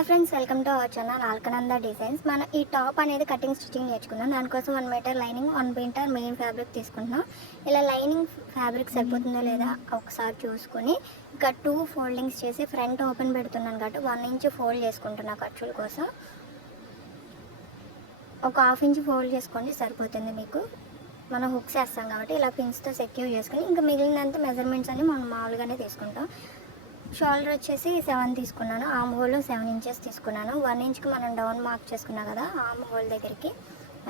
Hi friends, welcome to our channel Alaknanda designs. మనం ఈ top అనేది కటింగ్ స్టిచ్చింగ్ నేర్చుకున్నాం. దానికోసం 1 metre lining, 1 metre main fabric తీసుకుంటున్నాం. ఇలా లైనింగ్ ఫ్యాబ్రిక్ సరిపోతుందో లేదా ఒకసారి చూసుకొని ఇంకా 2 ఫోల్డింగ్స్ చేసి ఫ్రంట్ ఓపెన్ పెడుతున్నాను కాబట్టి 1 ఇంచ్ ఫోల్డ్ చేసుకుంటున్నా ఖర్చుల కోసం. ఒక 1/2 ఇంచ్ ఫోల్డ్ చేసుకోండి, సరిపోతుంది మీకు. మనం హుక్స్ వేస్తాం కాబట్టి ఇలా పిన్స్తో సెక్యూర్ చేసుకొని ఇంకా మిగిలినంత మెజర్మెంట్స్ అన్ని మనం మామూలుగానే తీసుకుంటాం. షోల్డర్ వచ్చేసి 7 తీసుకున్నాను, ఆర్మ్ హోల్ 7 ఇంచెస్ తీసుకున్నాను. 1 ఇంచ్కి మనం డౌన్ మార్క్ చేసుకున్నాం కదా ఆర్మ్ హోల్ దగ్గరికి.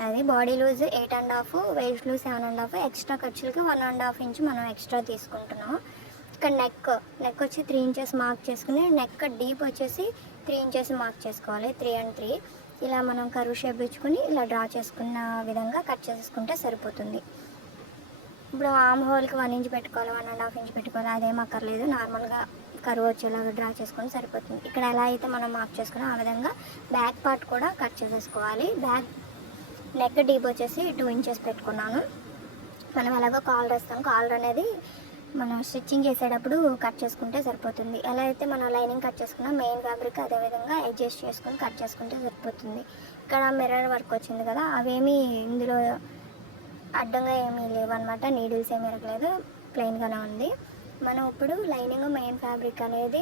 అది body loose 8.5, weight loose 7.5, extra ఖర్చులకి 1.5 ఇంచ్ మనం ఎక్స్ట్రా తీసుకుంటున్నాం. ఇక్కడ నెక్ వచ్చి 3 ఇంచెస్ మార్క్ చేసుకుని నెక్ డీప్ వచ్చేసి 3 ఇంచెస్ మార్క్ చేసుకోవాలి. 3 and 3 ఇలా మనం కర్వ్ షేప్ ఇచ్చుకొని ఇలా డ్రా చేసుకున్న విధంగా కట్ చేసుకుంటే సరిపోతుంది. ఇప్పుడు ఆర్మ్ హోల్కి 1 ఇంచ్ పెట్టుకోవాలి, 1.5 ఇంచ్ పెట్టుకోవాలి, అదేం అక్కర్లేదు. నార్మల్గా కర్వ్ వచ్చేలాగా డ్రా చేసుకొని సరిపోతుంది. ఇక్కడ ఎలా అయితే మనం మార్క్ చేసుకున్నాం ఆ విధంగా బ్యాక్ పార్ట్ కూడా కట్ చేసేసుకోవాలి. నెక్ డీప్ వచ్చేసి 2 ఇంచెస్ పెట్టుకున్నాను. మనం ఎలాగో కాలర్ వేస్తాం, కాలర్ అనేది మనం స్టిచ్చింగ్ చేసేటప్పుడు కట్ చేసుకుంటే సరిపోతుంది. ఎలా అయితే మనం లైనింగ్ కట్ చేసుకున్నాం మెయిన్ ఫ్యాబ్రిక్ అదేవిధంగా అడ్జస్ట్ చేసుకొని కట్ చేసుకుంటే సరిపోతుంది. ఇక్కడ మిర్రర్ వర్క్ వచ్చింది కదా, అవేమీ ఇందులో అడ్డంగా ఏమీ లేవన్నమాట, నీడిల్స్ ఏమీ ఎరగలేదు, ప్లెయిన్గానే ఉంది. మనం ఇప్పుడు లైనింగ్ మెయిన్ ఫ్యాబ్రిక్ అనేది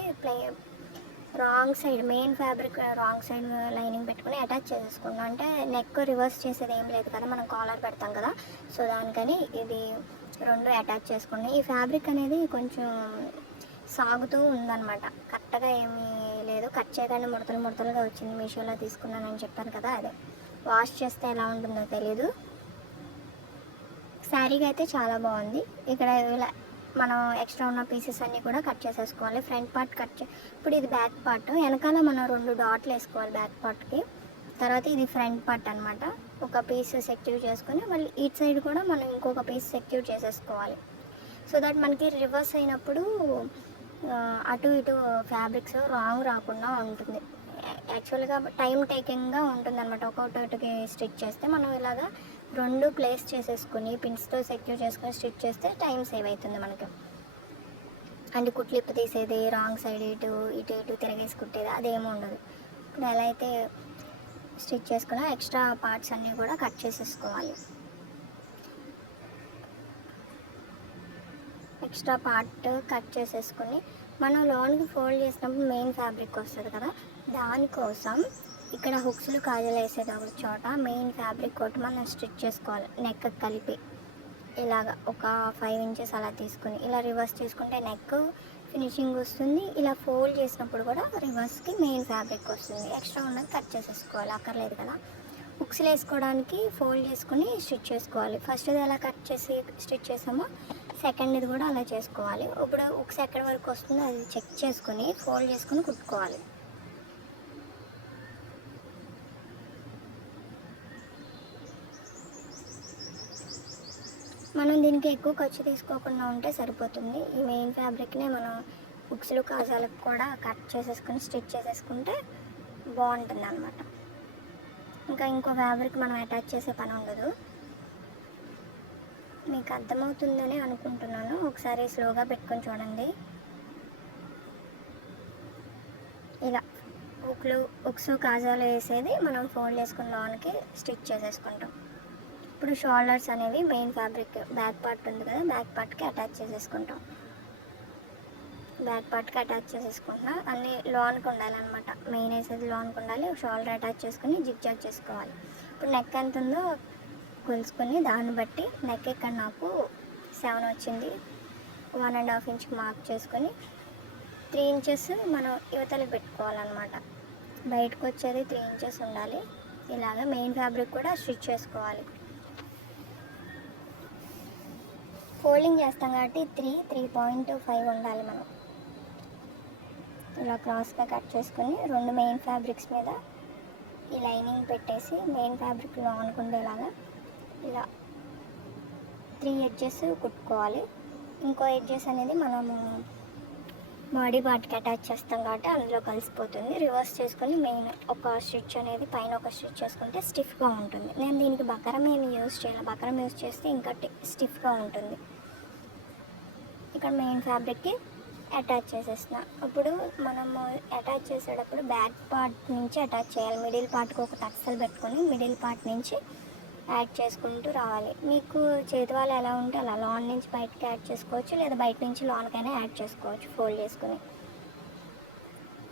wrong side, main fabric wrong side lining పెట్టుకుని అటాచ్ చేసేసుకున్నాం. అంటే నెక్ రివర్స్ చేసేది ఏం లేదు కదా, మనం కాలర్ పెడతాం కదా, సో దానికని ఇది 2 అటాచ్ చేసుకున్నాం. ఈ ఫ్యాబ్రిక్ అనేది కొంచెం సాగుతూ ఉందన్నమాట, కరెక్ట్గా ఏమీ లేదు. కట్ చేయగానే ముడతలుగా వచ్చింది. మీషోలో తీసుకున్నానని చెప్పాను కదా, అదే వాష్ చేస్తే ఎలా ఉంటుందో తెలీదు. శారీగా అయితే చాలా బాగుంది. ఇక్కడ ఇలా మనం ఎక్స్ట్రా ఉన్న పీసెస్ అన్నీ కూడా కట్ చేసేసుకోవాలి. ఫ్రంట్ పార్ట్ ఇప్పుడు ఇది బ్యాక్ పార్ట్, వెనకాల మనం 2 డాట్లు వేసుకోవాలి బ్యాక్ పార్ట్కి. తర్వాత ఇది ఫ్రంట్ పార్ట్ అనమాట. ఒక పీస్ సెక్యూర్ చేసుకొని మళ్ళీ ఇటు సైడ్ కూడా మనం ఇంకొక పీస్ సెక్యూర్ చేసేసుకోవాలి. సో దట్ మనకి రివర్స్ అయినప్పుడు అటు ఇటు ఫ్యాబ్రిక్స్ రాంగ్ రాకుండా ఉంటుంది. యాక్చువల్గా టైం టేకింగ్గా ఉంటుంది అనమాట. ఒక్కొక్కటికి స్టిచ్ చేస్తే మనం ఇలాగా 2 ప్లేస్ చేసేసుకుని పిన్స్తో సెక్యూర్ చేసుకొని స్టిచ్ చేస్తే టైం సేవ్ అవుతుంది మనకి. అంటే కుట్లిప్పు తీసేది, రాంగ్ సైడ్ ఇటు తిరగేసి కుట్టేది అదేమీ ఉండదు. ఇప్పుడు ఎలా అయితే స్టిచ్ చేసుకున్నా ఎక్స్ట్రా పార్ట్స్ అన్నీ కూడా కట్ చేసేసుకోవాలి. ఎక్స్ట్రా పార్ట్ కట్ చేసేసుకొని మనం లోన్కి ఫోల్డ్ చేసినప్పుడు మెయిన్ ఫ్యాబ్రిక్ వస్తుంది కదా, దానికోసం ఇక్కడ హుక్స్లు కాజలు వేసేది ఒక చోట మెయిన్ ఫ్యాబ్రిక్ ఒకటి మనం స్టిచ్ చేసుకోవాలి. నెక్ కలిపి ఇలాగ ఒక 5 ఇంచెస్ అలా తీసుకుని ఇలా రివర్స్ చేసుకుంటే నెక్ ఫినిషింగ్ వస్తుంది. ఇలా ఫోల్డ్ చేసినప్పుడు కూడా రివర్స్కి మెయిన్ ఫ్యాబ్రిక్ వస్తుంది. ఎక్స్ట్రా ఉన్నది కట్ చేసేసుకోవాలి, అక్కర్లేదు కదా. హుక్స్లు వేసుకోవడానికి ఫోల్డ్ చేసుకుని స్టిచ్ చేసుకోవాలి. ఫస్ట్ ఇది ఎలా కట్ చేసి స్టిచ్ చేసామో సెకండ్ ఇది కూడా అలా చేసుకోవాలి. ఇప్పుడు హుక్స్ ఎక్కడి వరకు వస్తుందో అది చెక్ చేసుకుని ఫోల్డ్ చేసుకుని కుట్టుకోవాలి. మనం దీనికి ఎక్కువ ఖర్చు తీసుకోకుండా ఉంటే సరిపోతుంది. ఈ మెయిన్ ఫ్యాబ్రిక్నే మనం హుక్స్లు కాజాలకు కూడా కట్ చేసేసుకుని స్టిచ్ చేసేసుకుంటే బాగుంటుంది అన్నమాట. ఇంకా ఇంకో ఫ్యాబ్రిక్ మనం అటాచ్ చేసే పని ఉండదు. మీకు అర్థమవుతుందని అనుకుంటున్నాను, ఒకసారి స్లోగా పెట్టుకొని చూడండి. ఇలా హుక్స్ కాజాలు వేసేది మనం ఫోల్డ్ చేసుకున్న లోనికి స్టిచ్ చేసేసుకుంటాం. ఇప్పుడు షోల్డర్స్ అనేవి మెయిన్ ఫ్యాబ్రిక్ బ్యాక్ పార్ట్ ఉంది కదా, బ్యాక్ పార్ట్కి అటాచ్ చేసేసుకుంటాం. బ్యాక్ పార్ట్కి అటాచ్ చేసేసుకుంటున్నా అన్నీ లోన్కి ఉండాలన్నమాట. మెయిన్ వేసేది లోన్కి ఉండాలి. షోల్డర్ అటాచ్ చేసుకుని జిగ్జాగ్ చేసుకోవాలి. ఇప్పుడు నెక్ ఎంత ఉందో కొలుసుకొని దాన్ని బట్టి నెక్ ఇక్కడ నాకు 7 వచ్చింది, 1.5 ఇంచ్కి మార్క్ చేసుకొని 3 ఇంచెస్ మనం యువతలకు పెట్టుకోవాలన్నమాట. బయటకు వచ్చేది 3 ఇంచెస్ ఉండాలి. ఇలాగ మెయిన్ ఫ్యాబ్రిక్ కూడా స్టిచ్ చేసుకోవాలి. ఫోల్డింగ్ చేస్తాం కాబట్టి 3.5 ఉండాలి. మనం ఇలా క్రాస్గా కట్ చేసుకొని 2 మెయిన్ ఫ్యాబ్రిక్స్ మీద ఈ లైనింగ్ పెట్టేసి మెయిన్ ఫ్యాబ్రిక్ అనుకుండేలాగా ఇలా 3 ఎడ్జెస్ కుట్టుకోవాలి. ఇంకో ఎడ్జెస్ అనేది మనము బాడీ పార్ట్కి అటాచ్ చేస్తాం కాబట్టి అందులో కలిసిపోతుంది. రివర్స్ చేసుకొని మెయిన్ ఒక స్టిచ్ అనేది పైన ఒక స్టిచ్ చేసుకుంటే స్టిఫ్గా ఉంటుంది. నేను దీనికి బకరం ఏమి యూజ్ చేయాలి, బకరం యూజ్ చేస్తే ఇంకా స్టిఫ్గా ఉంటుంది. ఇక్కడ మెయిన్ ఫ్యాబ్రిక్కి అటాచ్ చేసేస్తున్నా. ఇప్పుడు మనము అటాచ్ చేసేటప్పుడు బ్యాక్ పార్ట్ నుంచి అటాచ్ చేయాలి. మిడిల్ పార్ట్కి ఒక టక్సల్ పెట్టుకొని మిడిల్ పార్ట్ నుంచి యాడ్ చేసుకుంటూ రావాలి. మీకు చేతి వాళ్ళు ఎలా ఉంటే అలా లాన్ నుంచి బయటకి యాడ్ చేసుకోవచ్చు, లేదా బయట నుంచి లాన్కైనా యాడ్ చేసుకోవచ్చు ఫోల్డ్ చేసుకుని.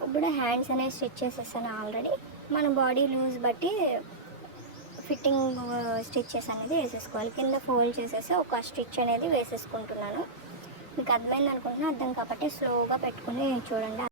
ఇప్పుడు హ్యాండ్స్ అనేవి స్టిచ్ చేసేసాను ఆల్రెడీ. మన బాడీ లూజ్ బట్టి ఫిట్టింగ్ స్టిచ్చెస్ అనేది వేసేసుకోవాలి. కింద ఫోల్డ్ చేసేసి ఒక స్టిచ్ అనేది వేసేసుకుంటున్నాను. మీకు అర్థమైంది అనుకుంటున్నా. అర్థం కాబట్టి స్లోగా పెట్టుకుని చూడండి.